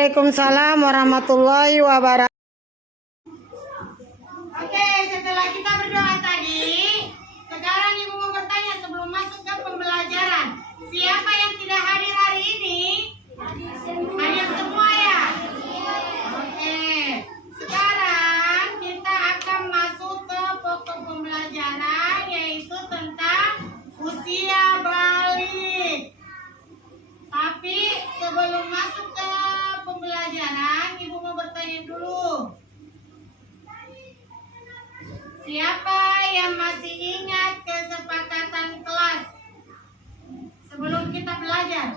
Waalaikumsalam warahmatullahi wabarakatuh. Oke, setelah kita berdoa tadi, sekarang Ibu mau bertanya sebelum masuk ke pembelajaran. Siapa yang tidak hadir hari ini? Hadir semua ya? Oke, sekarang kita akan masuk ke pokok pembelajaran, yaitu tentang usia balik. Tapi sebelum masuk ke pembelajaran, Ibu mau bertanya dulu. Siapa yang masih ingat kesepakatan kelas sebelum kita belajar?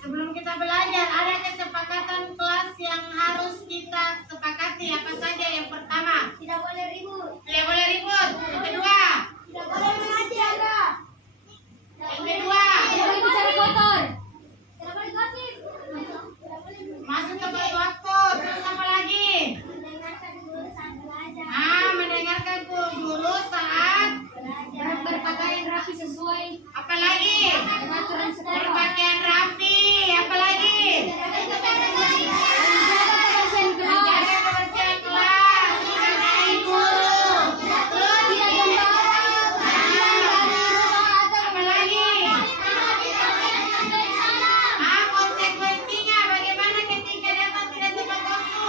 Sebelum kita belajar, ada kesepakatan kelas yang harus kita sepakati. Apa saja? Yang pertama, Tidak boleh ribut. tidak boleh ribut. Yang kedua, Tidak boleh mengajar. yang kedua, Tidak boleh bicara kotor. Tidak boleh gosip. masuk tepat waktu. Terus apa lagi? Mendengarkan guru saat belajar. Mendengarkan guru saat Berpakaian rapi sesuai apa lagi? aturan sekolah. Berpakaian rapi. Apa lagi? Menjaga kebersihan Menjaga kelas. kebersihan kelas, menghargai guru. Terus Tidak gembaran. apa lagi? Konsekuensinya bagaimana ketika datang tidak tepat waktu?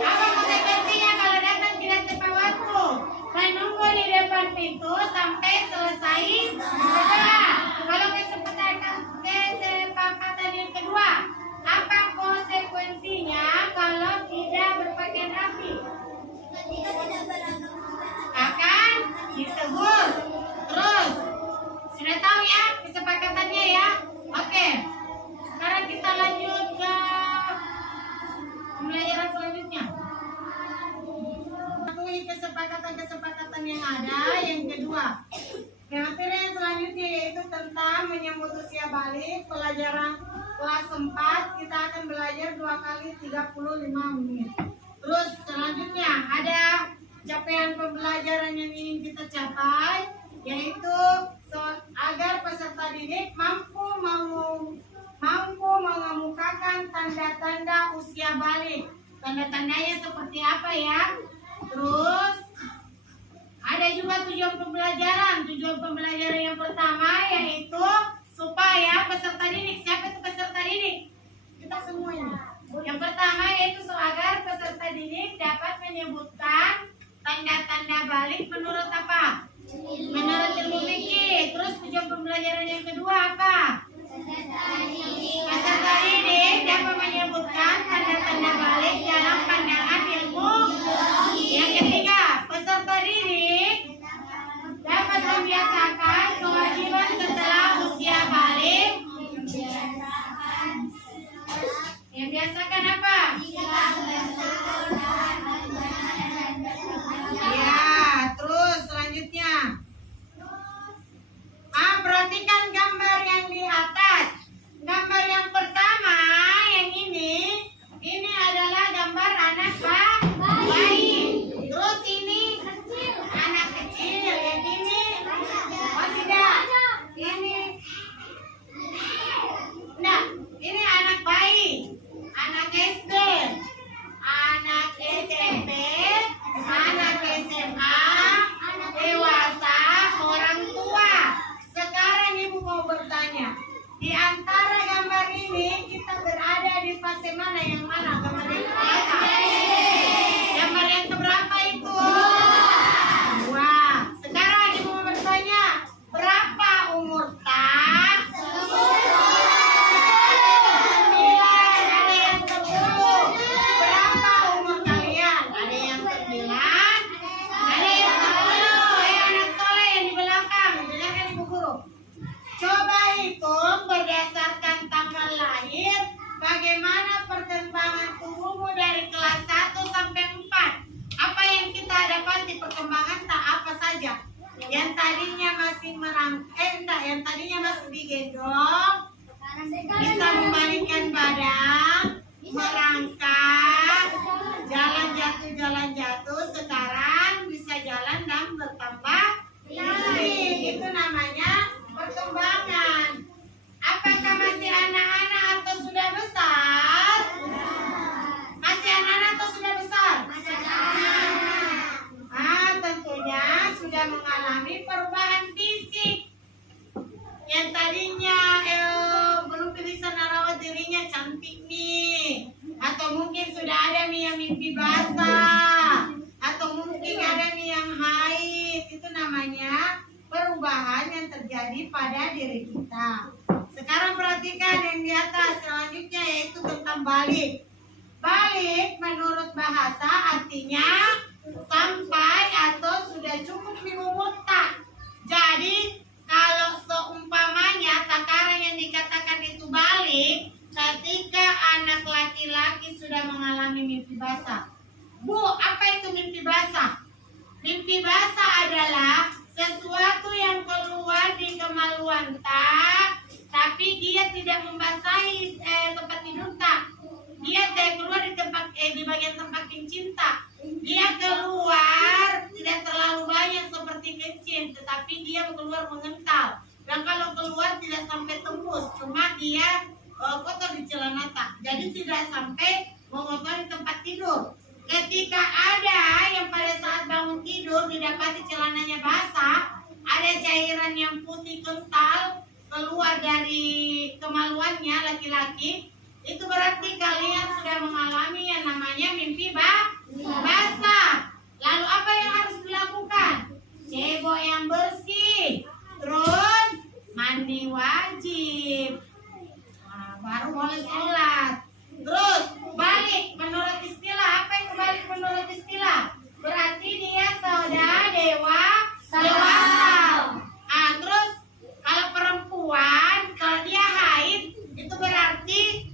Apa konsekuensinya kalau datang tidak tepat waktu? Menunggu di depan pintu sampai selesai berdoa. Kalau kesepakatan yang kedua, apa konsekuensinya kalau tidak berpakaian rapi? Akan ditegur. Terus sudah tahu ya kesepakatannya ya. Oke, sekarang kita lanjut ke pembelajaran selanjutnya. Patuhi kesepakatan-kesepakatan yang ada. Yang kedua, materi yang selanjutnya yaitu tentang menyambut usia balik. Pelajaran kelas 4 kita akan belajar 2 kali 35 menit. Terus selanjutnya ada capaian pembelajaran yang ingin kita capai, yaitu agar peserta didik mampu mengemukakan tanda-tanda usia balik. Tanda-tandanya seperti apa ya? Terus ada juga tujuan pembelajaran. Tujuan pembelajaran yang pertama yaitu supaya peserta didik, siapa itu peserta didik? Kita semuanya. Yang pertama yaitu agar peserta didik dapat menyebutkan tanda-tanda balik menurut apa? Menurut ilmu fikih. Terus tujuan pembelajaran yang kedua apa? Peserta didik dapat menyebutkan tanda-tanda balik dalam pandangan ilmu. Yang ketiga, peserta didik dapat membiasakan kewajiban setelah usia balik. Membiasakan apa? Ya, terus selanjutnya. Perhatikan gambar yang di atas. Gambar yang pertama, yang ini adalah gambar anak bayi. Terus ini anak kecil, yang ini, oh tidak, ini, nah, ini anak bayi, anak SD, anak SMP, anak SMA, dewasa, orang tua. Sekarang Ibu mau bertanya, di antara gambar ini kita berada di fase mana? Yang mana? Gambar yang keberapa? Gambar yang keberapa itu? Wah, sekarang Ibu mau bertanya, berapa umur tak? 9, ada yang 10. Berapa umur kalian? Ada yang 9, ada yang 10. Anak soleh yang di belakang, silakan Ibu Guru. Coba hitung berdasarkan tanggal lahir, bagaimana perkembangan tubuhmu dari kelas 1 sampai 4. Apa yang kita dapati perkembangan tak apa saja? Yang tadinya masih yang tadinya masih digendong, bisa membalikkan badan, merangkak, jalan jatuh, sekarang bisa jalan dan bertambah tinggi. Itu namanya perkembangan. Apa mengalami perubahan fisik. Yang tadinya belum bisa merawat dirinya cantik nih, atau mungkin sudah ada nih yang mimpi basah, atau mungkin ada nih yang haid. Itu namanya perubahan yang terjadi pada diri kita. Sekarang perhatikan yang di atas selanjutnya, yaitu tentang balik. Balik menurut bahasa artinya sampai atau sudah cukup minum tak. Jadi kalau seumpamanya takaran yang dikatakan itu balik ketika anak laki-laki sudah mengalami mimpi basah. Bu, apa itu mimpi basah? Mimpi basah adalah sesuatu yang keluar di kemaluan tak, tapi dia tidak membasahi tempat tidur tak. Dia tidak keluar di tempat di bagian tempat kencing tak. Dia keluar tidak terlalu banyak seperti kencing, tetapi dia keluar mengental. Dan kalau keluar tidak sampai tembus, cuma dia kotor di celana tak. Jadi tidak sampai mengotori tempat tidur. Ketika ada yang pada saat bangun tidur didapati celananya basah, ada cairan yang putih kental keluar dari kemaluannya laki-laki, itu berarti kalian sudah mengalami yang namanya mimpi basah. Lalu apa yang harus dilakukan? Cebok yang bersih, terus mandi wajib, baru boleh sholat. Terus balik menurut istilah, apa itu balik menurut istilah? Berarti dia sudah dewasa. Terus kalau perempuan, kalau dia haid, itu berarti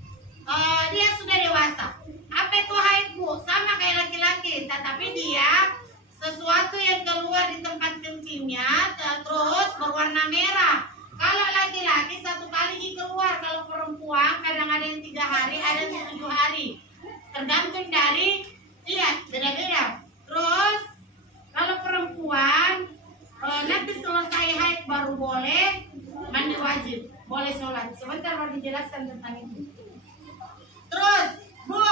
dia sudah dewasa. Apa itu haid, Bu? Sama kayak laki-laki, tetapi dia sesuatu yang keluar di tempat kencingnya terus berwarna merah. Kalau laki-laki satu kali keluar, kalau perempuan kadang ada yang 3 hari, ada yang 7 hari, tergantung dari beda-beda. Terus kalau perempuan nanti selesai haid baru boleh mandi wajib, boleh sholat. Sebentar baru dijelaskan tentang itu. Terus, Bu,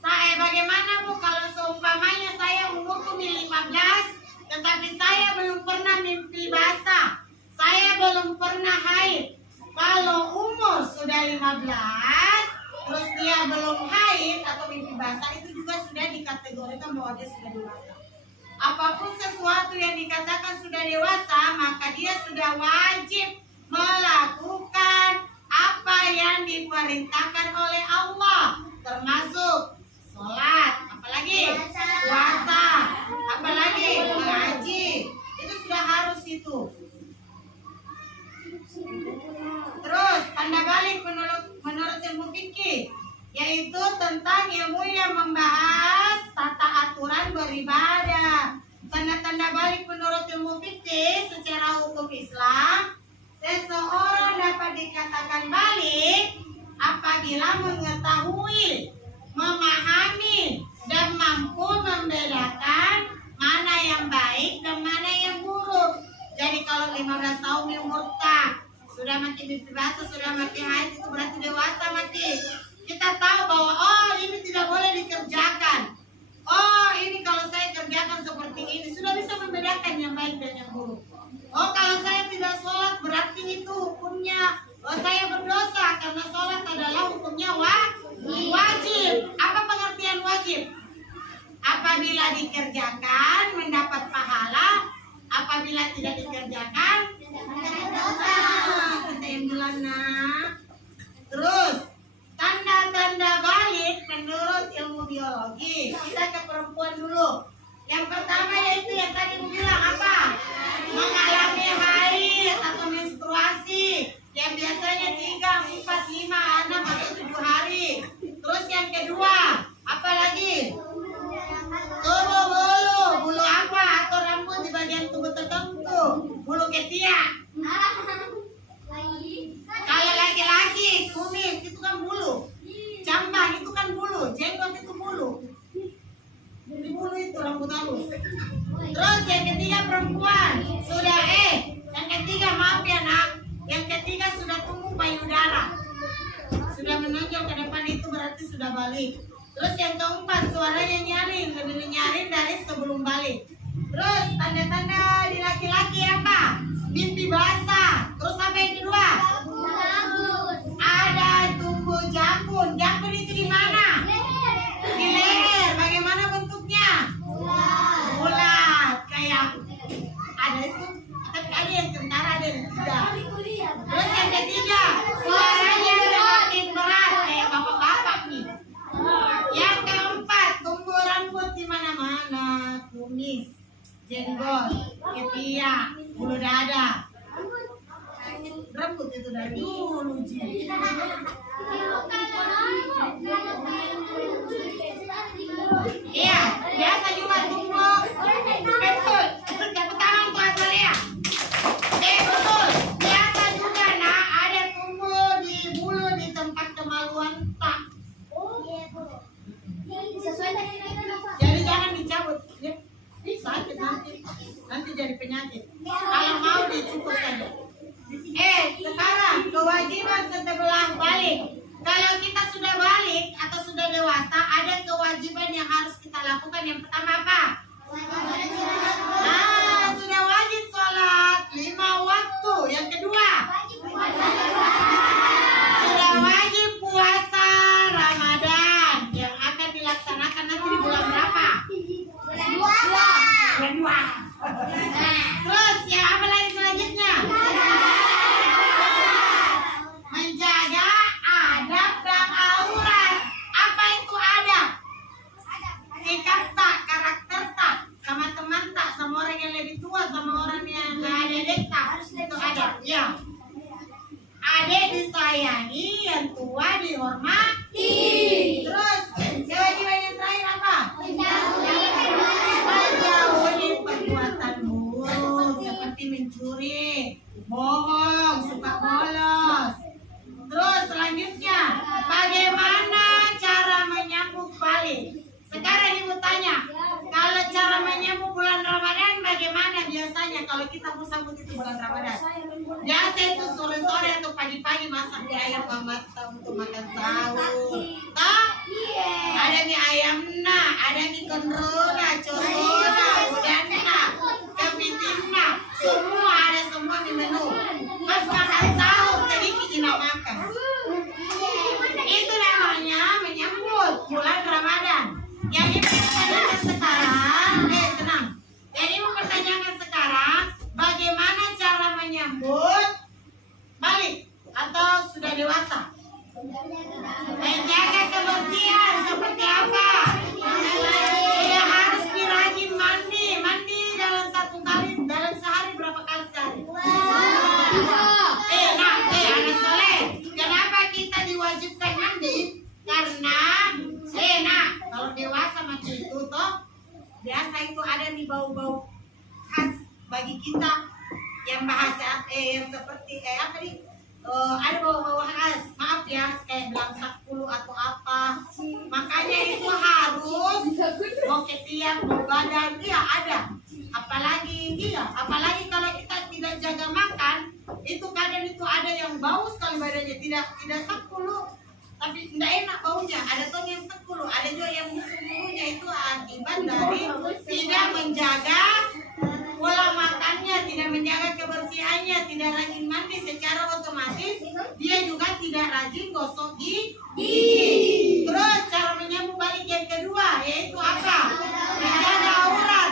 saya bagaimana, Bu, kalau seumpamanya saya umurku 15, tetapi saya belum pernah mimpi basah, saya belum pernah haid. Kalau umur sudah 15, terus dia belum haid atau mimpi basah, itu juga sudah dikategorikan bahwa dia sudah dewasa. Apapun sesuatu yang dikatakan sudah dewasa, maka dia sudah wajib melakukan apa yang diperintahkan oleh Allah, termasuk sholat, apalagi puasa, apalagi mengaji. Itu sudah harus itu. Terus tanda balik menurut ilmu fikih, yaitu tentang ilmu yang membahas tata aturan beribadah. Tanda-tanda balik menurut ilmu fikih secara hukum Islam, seseorang dapat dikatakan balik apabila mengetahui, memahami, dan mampu membedakan mana yang baik dan mana yang buruk. Jadi kalau 15 tahun yang murtad, sudah mati mimpi basah, sudah mati haid, itu berarti dewasa mati. Kita tahu bahwa ini tidak boleh dikerjakan. Ini kalau saya kerjakan seperti ini, sudah bisa membedakan yang baik dan yang buruk. Kalau saya tidak sholat, berarti itu hukumnya saya berdosa, karena sholat adalah hukumnya wajib. Apa pengertian wajib? Apabila dikerjakan mendapat pahala, apabila tidak dikerjakan mendapat dosa. Kita yang bilang, nah. Terus tanda-tanda balik menurut ilmu biologi. Kita ke perempuan dulu. Yang pertama yaitu yang tadi bilang apa? Mengalami haid atau menstruasi yang biasanya 3, 4, 5, 6 atau 7 hari. Terus yang kedua, apa lagi? Tubuh bulu apa atau rambut di bagian tubuh tertentu, bulu ketiak. Kalau laki-laki kumis itu kan bulu, jambang itu kan bulu, jenggot itu bulu. Di bulu itu rambut halus. Terus yang ketiga perempuan sudah yang ketiga maaf ya nak, yang ketiga sudah tumbuh payudara, sudah menonjol ke depan, itu berarti sudah balik. Terus yang keempat suaranya nyaring, lebih nyaring dari sebelum balik. Terus tanda-tanda di laki-laki Ada itu, tapi ada yang tentara, ada yang tidak. Terus yang ketiga, suaranya semakin berat kayak bapak-bapak nih. Yang keempat, tumbuh rambut di mana-mana, kumis, jenggot, ketiak, bulu dada. Rambut itu dari dulu, Ji. Iya, biasa juga tumbuh. Betul, tepuk tangan tuh Azalea. Betul, biasa juga nah ada tumbuh di bulu di tempat kemaluan tak. Jadi jangan dicabut, ya. Sakit nanti jadi penyakit. Kalau mau dicukur saja. Sekarang kewajiban setelah balik. Kalau kita sudah balik atau sudah dewasa, ada kewajiban yang harus kita lakukan. Yang pertama apa? Sudah wajib sholat 5 waktu. Yang kedua, sudah wajib puasa Ramadan yang akan dilaksanakan nanti di bulan berapa? Bulan 2. Terus ya apa lagi selanjutnya? Menjaga adab dan aurat. Apa itu adab? Sikap tak, karakter tak, sama teman tak, sama orang yang lebih tua, sama orang yang adik tak. Itu adab, ya. Adik disayangi, yang tua dihormati. Terus kewajiban yang terakhir apa? Menjauhi perbuatan buruk seperti mencuri, bohong, suka bolos. Terus selanjutnya, bagaimana cara menyambut balik? Sekarang ibu tanya, kalau cara menyambut bulan Ramadan bagaimana biasanya kalau kita mau sambut itu bulan Ramadan? Biasa itu sore-sore atau pagi-pagi masak mie ayam mamat untuk makan sahur. Toh? Ada mie ayam na, ada mie kendrona, corona, udana, kepitingna, semua ada semua di menu. Pas makan sahur sedikit tidak makan. Itu namanya menyambut bulan Ramadan. Yang ibu pertanyakan sekarang, tenang. Yang ibu pertanyakan sekarang, bagaimana cara menyambut balik atau sudah dewasa? Menjaga kebersihan seperti apa? Dia harus dirajin mandi dalam dalam sehari berapa kali sehari? Anak soleh, kenapa kita diwajibkan mandi? Karena, kalau dewasa macam itu toh, biasa itu ada nih bau-bau khas bagi kita yang bahasa yang seperti apa nih? Ada bau-bau khas, maaf ya, kayak belangsak bulu atau apa. Makanya itu harus mau ketiak, mau badan, iya ada. Apalagi kalau kita tidak jaga makan, itu kadang itu ada yang bau sekali badannya, tidak sepuluh, tapi tidak enak baunya. Ada tuh yang 10, ada juga yang busuk bulunya. Itu akibat dari tidak menjaga pola makannya, tidak menjaga kebersihannya, tidak rajin mandi. Secara otomatis dia juga tidak rajin gosok gigi. Terus cara menyambut balik yang kedua yaitu apa? Menjaga aurat.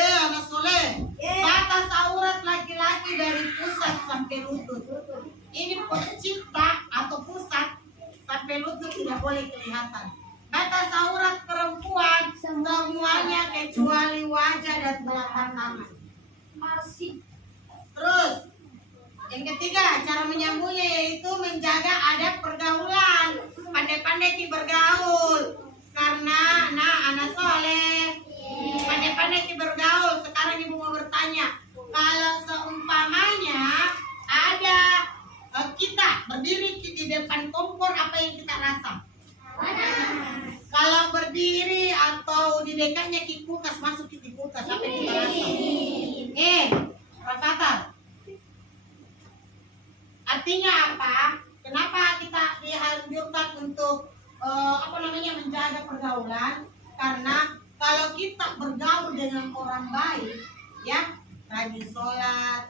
Anak soleh, batas aurat laki-laki dari pusat sampai lutut. Ini pencipta atau pusat sampai lutut tidak boleh kelihatan. Batas aurat perempuan semuanya kecuali wajah dan telapak tangan. Terus yang ketiga cara menyambutnya yaitu menjaga adab pergaulan. Pandai-pandai bergaul. Karena anak soleh pandai-pandai bergaul. Sekarang ibu mau bertanya, kalau seumpamanya ada kita berdiri di depan kompor, apa yang kita rasa? Kalau berdiri atau di dekatnya kulkas, masuk ke kulkas, apa yang kita rasa? Rafathar, artinya apa? Kenapa kita dianjurkan untuk menjaga pergaulan? Karena kalau kita bergaul dengan orang baik, ya, rajin sholat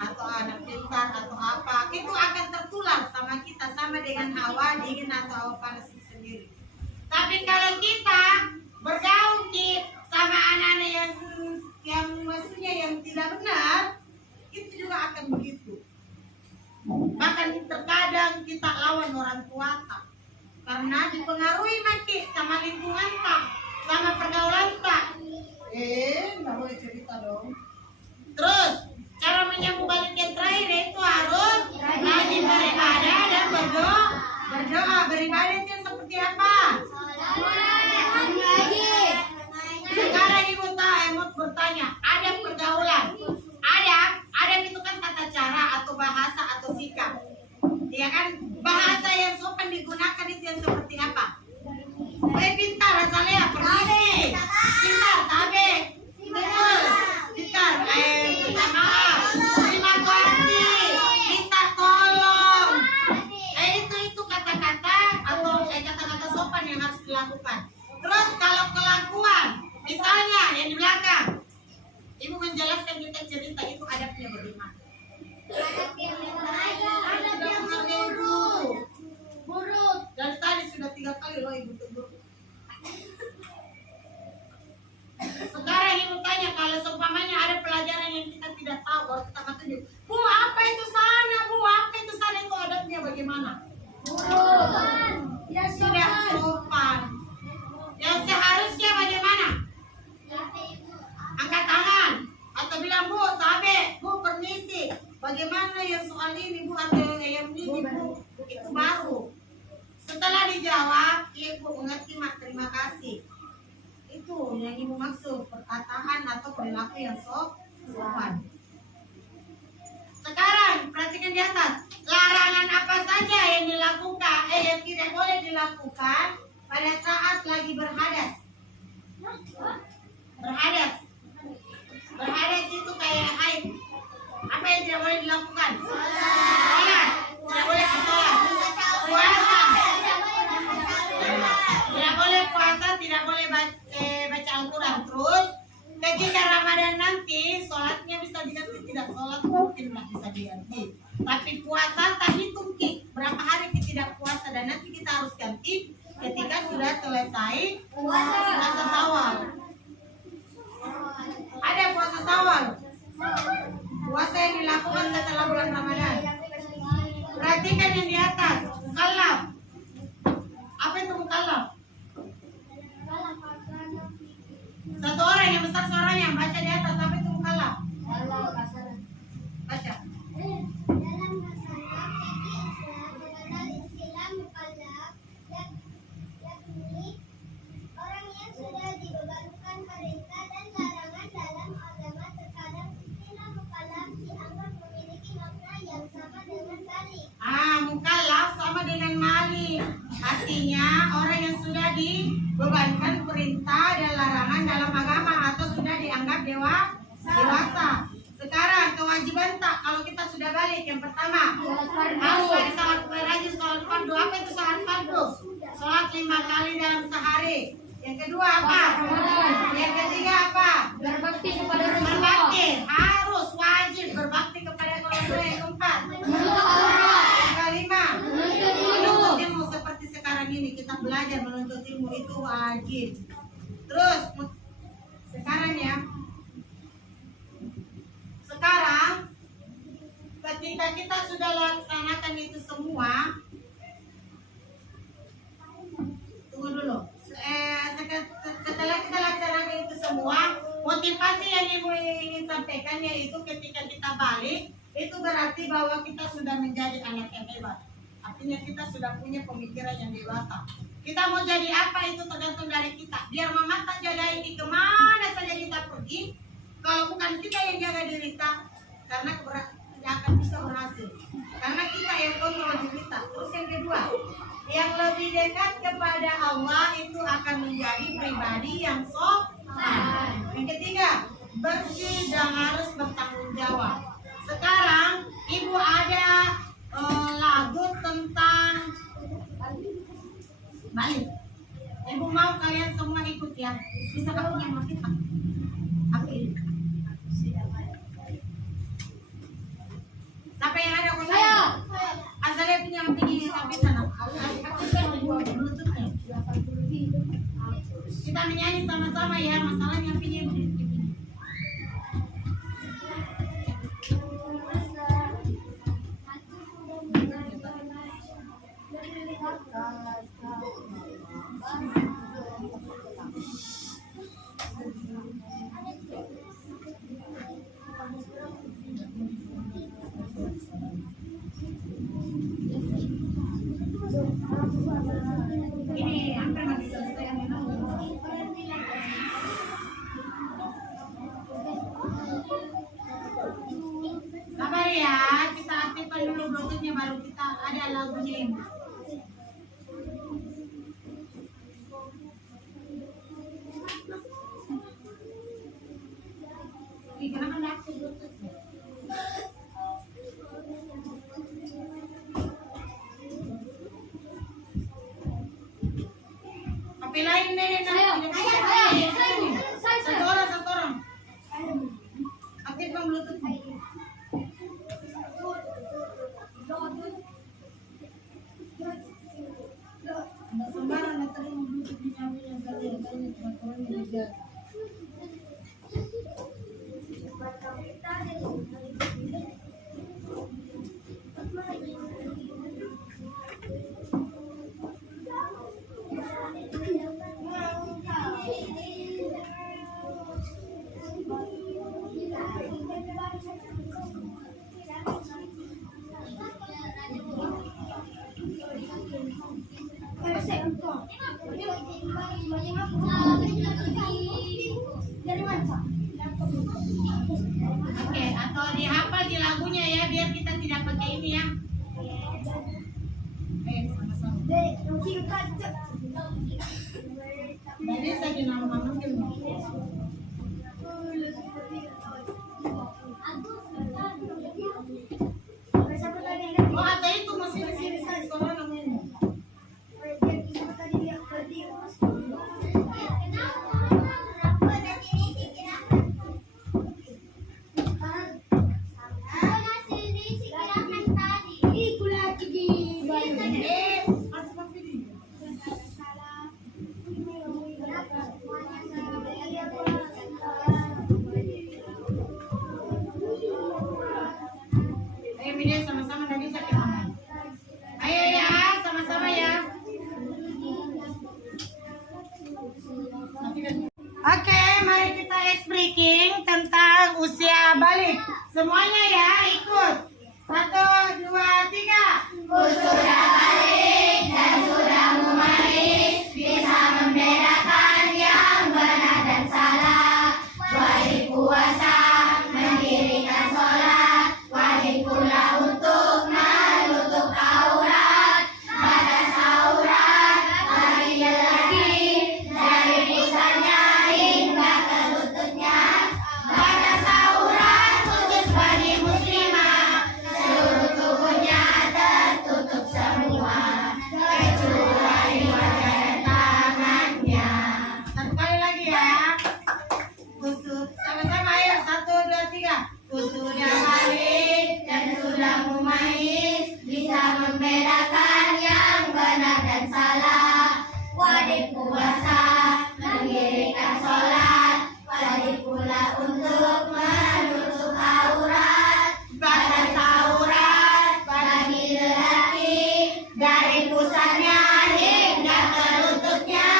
atau anak pintar atau apa, itu akan tertular sama kita, sama dengan hawa dingin atau hawa panas itu sendiri. Tapi kalau kita bergaul sama anak-anak yang yang maksudnya yang tidak benar, itu juga akan begitu. Bahkan terkadang kita lawan orang tua tak, karena dipengaruhi maki sama lingkungan tak, sama pergaulan tak. Nggak boleh cerita dong. Terus cara menyambut balik yang terakhir itu harus rajin beribadah dan berdoa. Beribadah itu seperti apa? Sekarang ibu mau bertanya, ada pergaulan, ada itu kan tata cara atau bahasa atau sikap, ya kan? Bahasa yang sopan digunakan itu yang seperti apa? Pintar, Azalea, permisi, pintar, tabe, betul, pintar, minta maaf, terima kasih, minta tolong, itu kata-kata atau kata-kata sopan yang harus dilakukan. Terus kalau kelakuan, misalnya yang di belakang, ibu menjelaskan kita cerita itu adabnya bagaimana? Adab yang buruk. Dari tadi sudah 3 kali loh ibu tegur. Sekarang ibu tanya, kalau seumpamanya ada pelajaran yang kita tidak tahu, baru kita akan tunjuk, Bu, apa itu sana? Bu, apa itu sana? Itu adabnya bagaimana? Sudah sopan. Yang seharusnya bagaimana? Angkat tangan atau bilang, Bu, tabe, Bu, permisi. Bagaimana yang soal ini, Bu, atau yang ini, Bu? Itu baru. Setelah dijawab, ibu mengerti, Mak, terima kasih. Itu yang ibu maksud, perkataan atau perilaku yang sopan. Sekarang perhatikan di atas, larangan apa saja yang dilakukan, yang tidak boleh dilakukan pada saat lagi berhadas. Berhadas itu kayak haid. Apa yang tidak boleh dilakukan? Sholat, tidak boleh sholat. Puasa, tidak boleh puasa, tidak boleh baca Al-Quran. Terus ketika Ramadan nanti sholatnya bisa diganti, tidak sholat mungkin nggak bisa diganti. Tapi puasa tak hitung berapa hari kita tidak puasa, dan nanti kita harus ganti ketika sudah selesai puasa Syawal. Ada puasa Syawal, puasa yang dilakukan setelah bulan Ramadan. Perhatikan yang di atas, mukallaf. Apa itu mukallaf? Satu orang yang besar suaranya, baca di atas, apa itu mukallaf? Baca. Dalam masalah istilah mukallaf yakni orang yang sudah dibebankan perintah dan larangan dalam agama. Terkadang istilah mukallaf dianggap memiliki makna yang sama dengan balik. Mukallaf sama dengan malik. Artinya orang yang sudah dibebankan perintah dan larangan dalam agama atau sudah dianggap dewasa. Sekarang kewajiban tak kalau kita sudah balik, yang pertama harus ada salat rajin, salat fardu. Apa itu salat fardu? Salat 5 kali dalam sehari. Yang kedua apa? Yang ketiga apa? Berbakti kepada orang tua. Berbakti, harus wajib berbakti kepada orang tua. Yang keempat, yang kelima, menuntut ilmu. Seperti sekarang ini kita belajar menuntut ilmu itu wajib. Terus sekarang ketika kita sudah laksanakan itu semua, tunggu dulu. Setelah kita laksanakan itu semua, motivasi yang ibu ingin sampaikan yaitu ketika kita balik, itu berarti bahwa kita sudah menjadi anak yang hebat. Artinya kita sudah punya pemikiran yang dewasa. Kita mau jadi apa itu tergantung dari kita. Biar mama tak jaga ini kemana saja kita pergi, kalau bukan kita yang jaga diri kita, karena tidak akan bisa berhasil. Karena kita yang kontrol diri kita. Terus yang kedua, yang lebih dekat kepada Allah itu akan menjadi pribadi yang sopan. Yang ketiga, bersih dan harus bertanggung jawab. Sekarang ibu ada lagu tentang balik. Ibu mau kalian semua ikut ya. Bisa kamu yang makin aku ini. Siapa yang ada saya? Azalea punya pergi sampai sana. Kita menyanyi sama-sama ya. Masalahnya pergi begini. ya, kita aktifkan dulu Bluetooth-nya baru kita ada lagunya ini. Kenapa nggak aktif Bluetooth-nya? Tapi lain nih, satu orang. Aktifkan Bluetooth-nya. Nggak sembarang nggak terima Bluetooth diambilnya saja, katanya tidak perlu dijaga. Oke, atau dihafal di lagunya ya, biar kita tidak pakai ini ya. Sama-sama. Jadi saya kenal mama dulu. Oh, ada itu masih di sini saya sekolah namanya. Ayo Bide, sama-sama dari saya kenal. Ayo ya, sama-sama ya. Oke, mari kita ice breaking tentang usia balik. Semuanya ya, ikut. 1, 2, 3. Sudah balik dan sudah memanis, bisa membedakan yang benar dan salah. Wajib puasa, mendirikan sholat, wajib pula untuk menutup aurat. Batas aurat bagi lelaki dari pusatnya hingga ke lututnya. Batas aurat khusus bagi muslimah, seluruh tubuhnya tertutup semua kecuali wajah dan tangannya. Satu kali lagi ya. Kusut sama-sama ayo. 1, 2, 3. Sudah balik dan sudah memayis, bisa membedakan yang benar dan salah. Wajib puasa, mendirikan sholat, wajib pula untuk menutup aurat. Batas aurat bagi lelaki dari pusatnya hingga ke lututnya.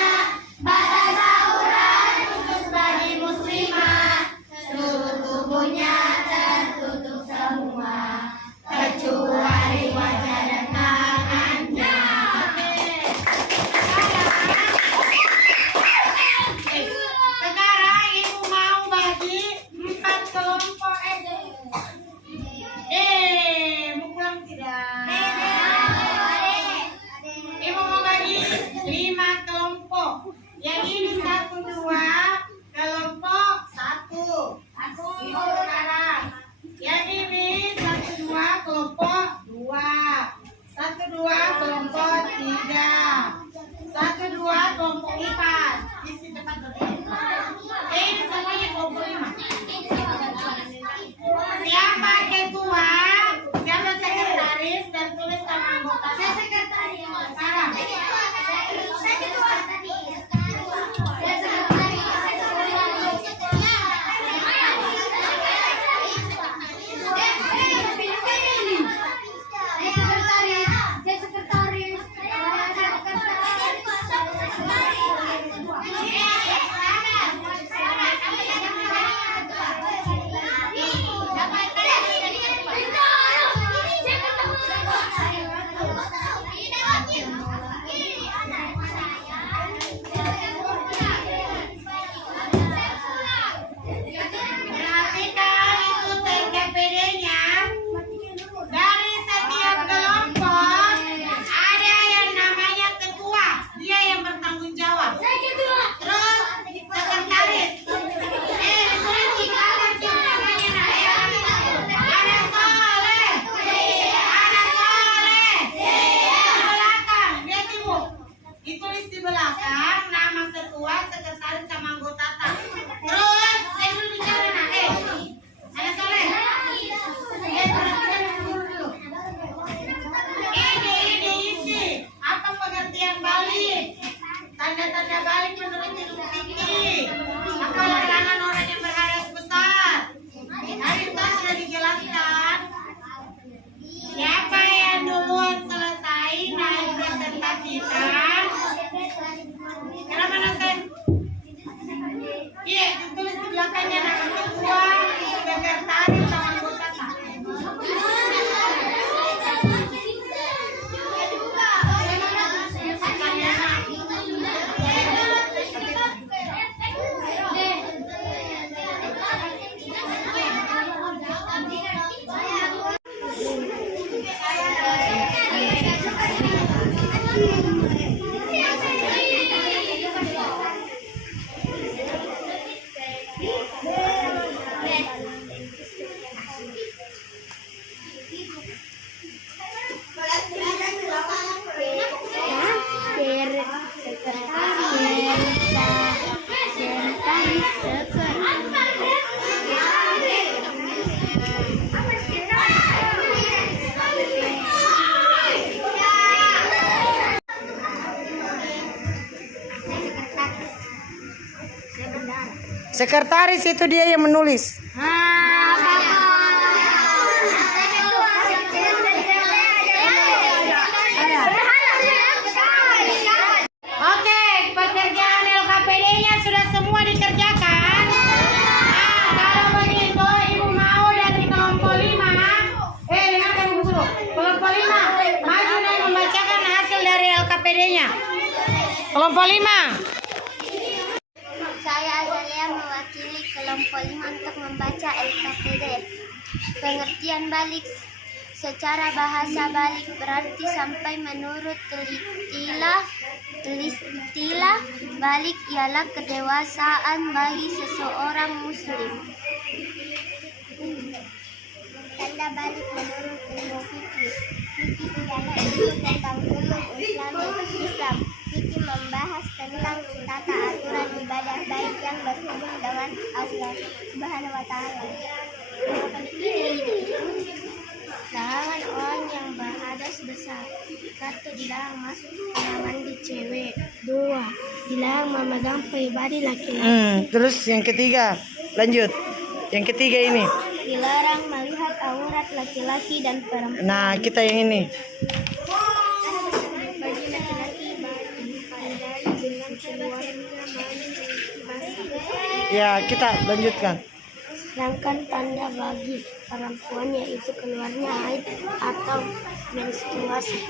Batas aurat khusus bagi muslimah, seluruh tubuhnya tertutup semua kecuali wajah dan tangannya. Sekarang ibu mau bagi 4 kelompok mau pulang tidak? Ibu mau bagi 5 kelompok. Yang ini 1, 2, kelompok 1. Ibu sekarang Sekretaris itu dia yang menulis. Oke, pekerjaan LKPD-nya sudah semua dikerjakan. Kalau begitu Ibu mau dari kelompok 5, dengarkan Ibu suruh. Kelompok 5, maju dan membacakan hasil dari LKPD-nya. Kelompok 5. Saya Azalia mewakili kelompok 5 untuk membaca LKPD. Pengertian balik secara bahasa balik berarti sampai menurut istilah balik ialah kedewasaan bagi seseorang muslim. Tanda balik menurut ilmu fikih. Fikih ialah ilmu tentang hukum Islam. Fikih membahas tentang tata aturan ibadah baik yang berhubung dengan Allah Subhanahu wa taala. Larangan orang yang berhadas besar. 1. Dilarang masuk kamar mandi cewek. 2. Dilarang memegang pribadi laki-laki. Terus yang ketiga, lanjut. Yang ketiga ini. Dilarang melihat aurat laki-laki dan perempuan. Nah, kita yang ini. Bagi laki-laki pandai dengan keluarnya masing-masing. Ya, kita lanjutkan. Sedangkan tanda bagi perempuan yaitu keluarnya haid atau menstruasi.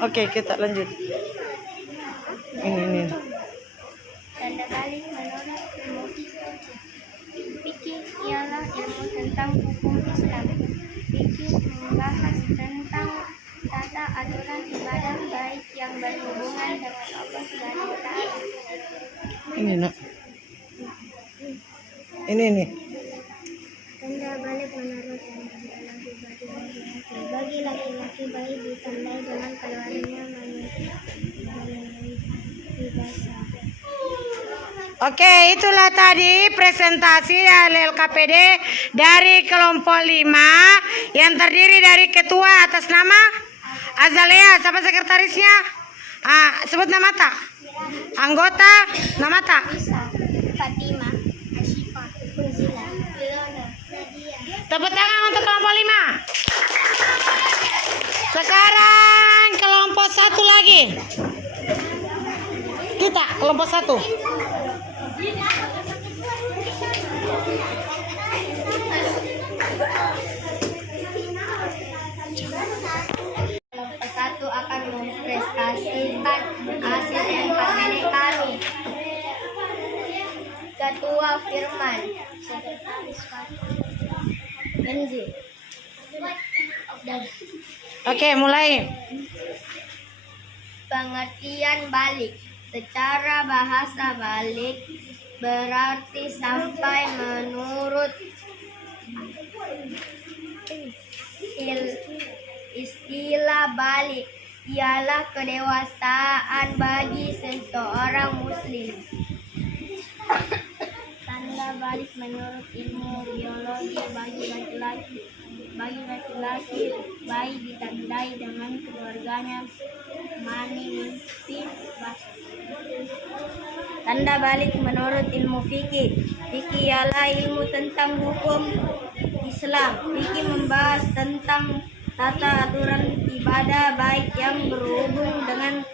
Oke, kita lanjut. Ini. Tanda balik menurut ilmu fikih ialah ilmu tentang hukum Islam. Fikih membahas tentang tata aturan ibadah baik yang berhubungan dengan Allah Subhanahu wa taala. Ini, Nak. Ini. Tanda balik menurut bagi laki-laki baik ditandai dengan keluarnya memenuhi bahasa. Oke, itulah tadi presentasi dari LKPD dari kelompok 5 yang terdiri dari ketua atas nama Azalia. Siapa sekretarisnya? Sebut nama tak? Anggota nama tak? Fatimah, Ashifa, Kunzila, Ilona, Nadia. Tepuk tangan untuk kelompok 5. Sekarang kelompok 1 lagi. Kita kelompok 1. Kelompok 1 akan mempresentasikan hasil LKPD kami. Ketua Firman, Sekretaris Enzi. Oke, mulai. Pengertian balik secara bahasa balik berarti sampai menurut istilah balik ialah kedewasaan bagi seseorang muslim. Tanda balik menurut ilmu biologi bagi laki-laki bayi ditandai dengan keluarganya mani menspin basah. Tanda balik menurut ilmu fikih. Fikih ialah ilmu tentang hukum Islam. Fikih membahas tentang tata aturan ibadah baik yang berhubung dengan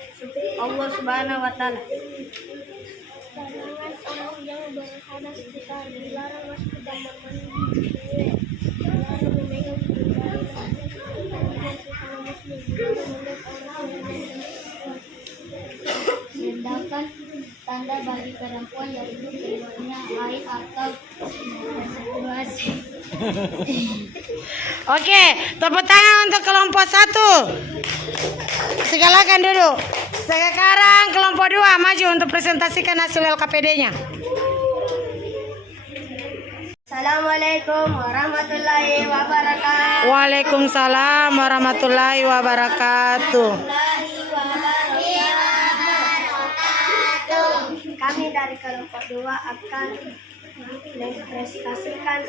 Allah Subhanahu wa taala. Larangan orang yang berhadas besar, dilarang masuk ke kamar mandi cewek, dilarang memegang pribadi sesama muslim, dilarang melihat aurat perempuan. Sedangkan tanda bagi perempuan yaitu keluarnya haid atau menstruasi. Oke, tepuk tangan untuk kelompok 1. Silakan duduk. Sekarang kelompok 2 maju untuk presentasikan hasil LKPD-nya. Assalamualaikum warahmatullahi wabarakatuh. Waalaikumsalam warahmatullahi wabarakatuh. Kami dari kelompok 2 akan mempresentasikan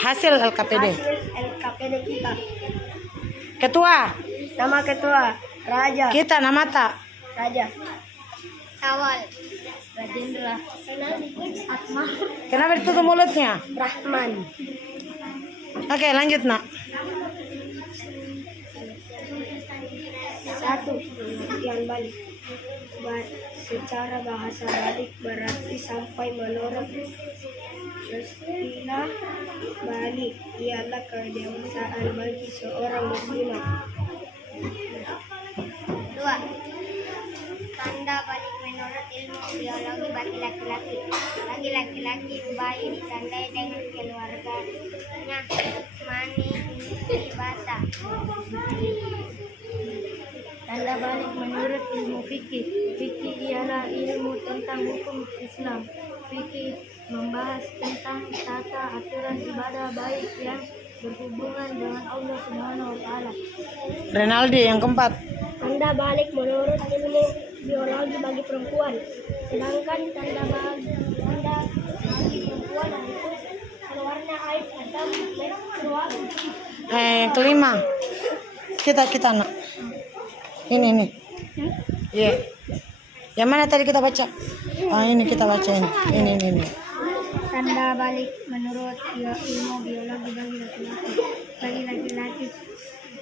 Hasil LKPD. hasil LKPD kita. Ketua, Nama ketua Raja. kita nama tak? Raja. Awal. Rajendra, Atma, Kenapa ditutup mulutnya? Rahman. Oke, lanjut nak. Satu, pengertian balik. Secara bahasa balik berarti sampai menurut istilah balik ialah kedewasaan bagi seorang muslimah. Dua, tanda balik menurut ilmu biologi bagi laki-laki. Bagi laki-laki bayi ditandai dengan keluarganya mani basah. Tanda balik menurut ilmu fikih. Fikih ialah ilmu tentang hukum Islam. Fikih membahas tentang tata aturan ibadah baik yang berhubungan dengan Allah Subhanahu wa taala. Renaldi yang keempat. Tanda balik menurut ilmu biologi bagi perempuan. Sedangkan tanda bagi perempuan itu berwarna air hitam dan berwarna. Kelima. Kita nak. Ini. Iya. Yang mana tadi kita baca? Ini kita baca ini. Ini. Tanda balik menurut ilmu biologi bagi laki-laki. Bagi laki-laki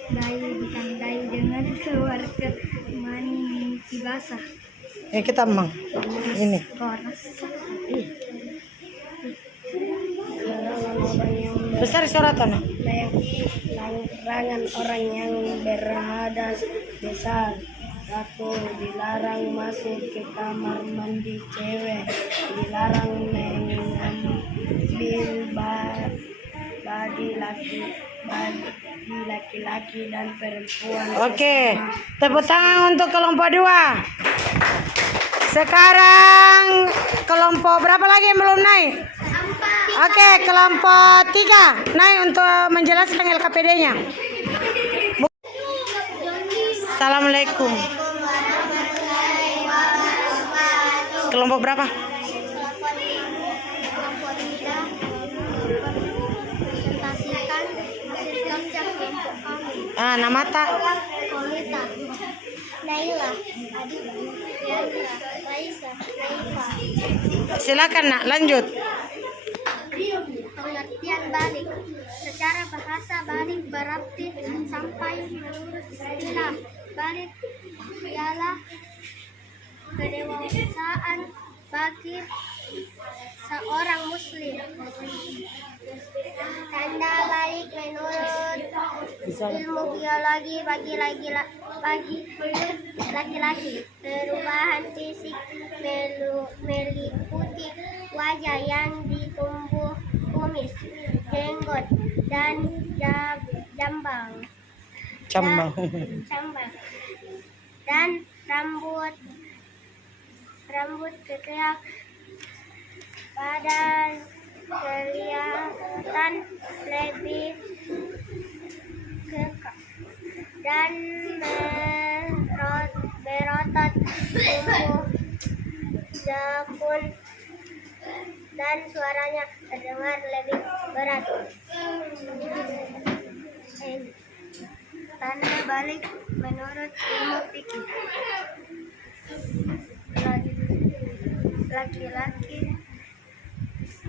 bayi ditandai dengan keluarga mani mimpi basah. Kita emang. Ini. Besar suratan. Larangan orang yang berhadas besar. Satu, dilarang masuk ke kamar mandi cewek. Dilarang mengambil badi laki-laki dan perempuan. Oke, tepuk tangan untuk kelompok 2. Sekarang kelompok berapa lagi yang belum naik? Oke, kelompok 3 naik untuk menjelaskan LKPD-nya. Assalamualaikum. Kelompok berapa? Nama tak? Komita, Naila, Adi, Yandra, Raisa, Naifa. Silakan nak, lanjut. Pengertian balik. Secara bahasa balik berarti sampai menurut istilah balik ialah kedewasaan bagi seorang muslim. Tanda balik menurut ilmu biologi bagi laki-laki. Perubahan fisik meliputi wajah yang ditumbuh kumis, jenggot, dan jambang. Dan rambut kekeh, badan kelihatan lebih kekar dan berotot, tubuh jakun, dan suaranya terdengar lebih berat. Tanda balik menurut ilmu fikih. Laki-laki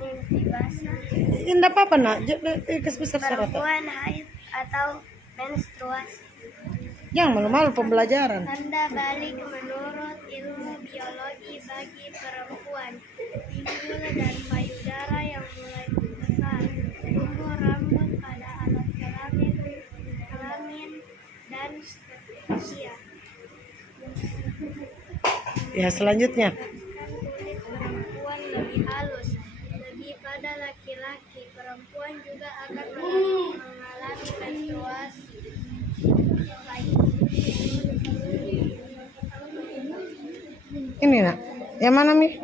mimpi basah. Tidak apa-apa nak, besar suratan. Perempuan haid atau menstruasi. Jangan malu-malu pembelajaran. Tanda balik menurut ilmu biologi bagi perempuan. Pinggul dan payudara yang mulai membesar. Tumbuh rambut pada alat kelamin dan seterusnya. Ya, selanjutnya. Kulit perempuan lebih halus, lebih pada laki-laki. Perempuan juga akan mengalami menstruasi. Ini nak. Yang mana Mi?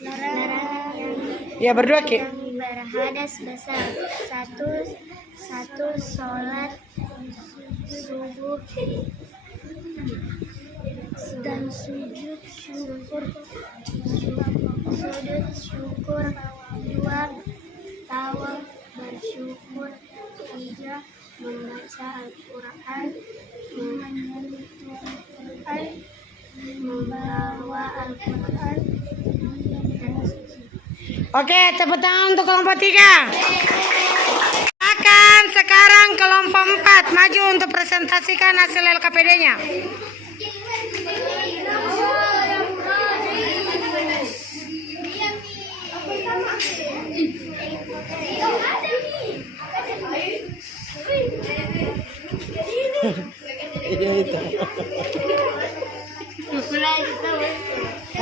Larangan Ya berdua Ki. yang berhadas besar. Satu sholat subuh dan sujud syukur. Dua, tawaf bersyukur. Tiga, membaca Al-Quran. Membawa Al-Quran. Oke, tepuk tangan untuk kelompok 3. Akan sekarang kelompok 4 maju untuk presentasikan hasil LKPD-nya.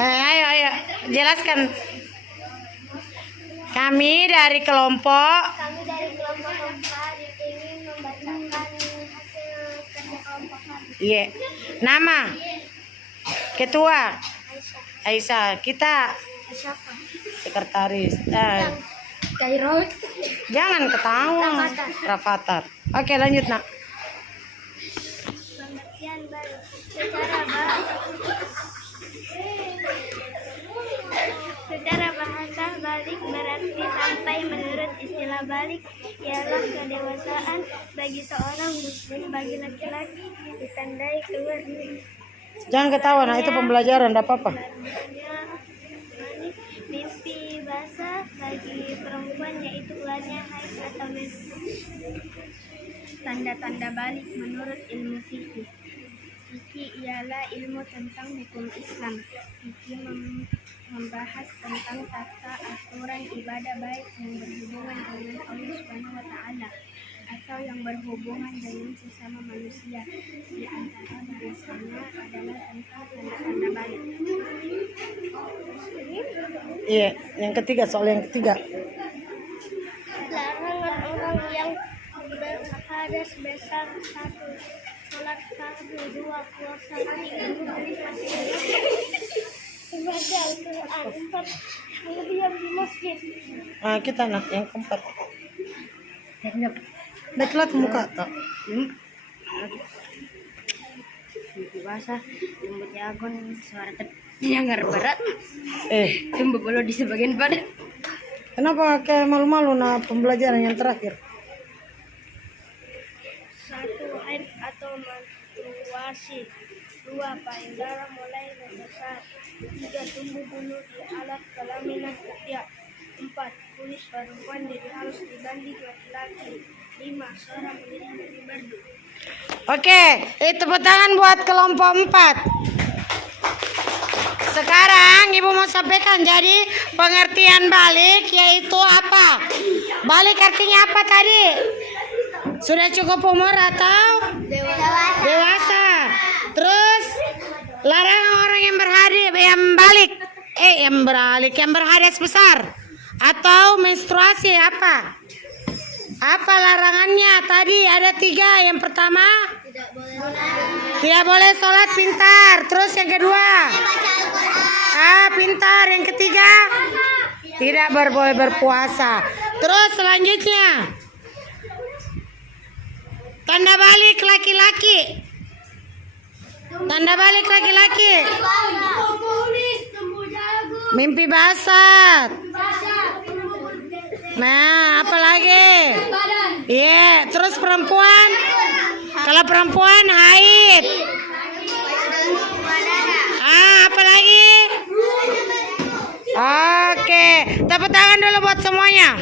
Ayo, jelaskan. Kami dari kelompok 4 ingin membacakan hasil kerja kelompok kami. Iya. Nama ketua Aisyah, kita Siapa? sekretaris. Kairo. Jangan ketawa. Rafathar. Oke, lanjut nak. Pengertian baru. Secara bahasa balik berarti sampai. Menurut istilah balik ialah kedewasaan bagi seorang muslim, bagi laki-laki ditandai keluar dari Jangan ketawa, nah itu pembelajaran, enggak apa-apa. mimpi basah bagi perempuan, yaitu keluarnya haid atau menstruasi. Tanda-tanda balik menurut ilmu fikih. Fikih ialah ilmu tentang hukum Islam. Fikih membahas tentang tata aturan ibadah baik yang berhubungan dengan Allah Subhanahu wa taala atau yang berhubungan dengan sesama manusia. Di antara bahasanya adalah tentang tanda-tanda balik. Iya, yang ketiga, soal yang ketiga. Larangan orang yang berhadas besar: 1. Sholat fardu, 2. Puasa, 3. Ibadah Al-Quran, 4. Berdiam di masjid. Kita nak yang keempat. Udah telat muka tak? Bahasa jemput jagon, suara terdengar berat. Jemput bolo di sebagian badan. Kenapa kayak malu-malu nah pembelajaran yang terakhir? 1. Haid atau menstruasi. 2. Payudara mulai membesar. 3. Tumbuh bulu di alat kelamin ketiak. 4. Kulit perempuan jadi halus dibanding laki-laki. 5. Seorang menjadi berdu. Oke, tepuk tangan buat kelompok 4. Sekarang Ibu mau sampaikan, jadi pengertian balik yaitu apa? Balik artinya apa tadi? Sudah cukup umur atau dewasa? Terus larangan orang yang yang berhadas besar atau menstruasi apa? Apa larangannya? Tadi ada 3. Yang pertama, tidak boleh sholat pintar. Terus yang kedua, pintar. Yang ketiga, tidak boleh berpuasa. Terus selanjutnya, tanda balik laki-laki. Tanda balik laki-laki. Mimpi basah. Nah, apa lagi? Iya, terus perempuan. Kalau perempuan haid. Apa lagi? Oke, tepuk tangan dulu buat semuanya.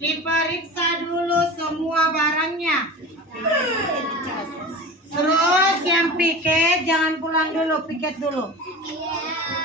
Diperiksa dulu semua barangnya. Terus yang piket jangan pulang dulu, piket dulu. Iya.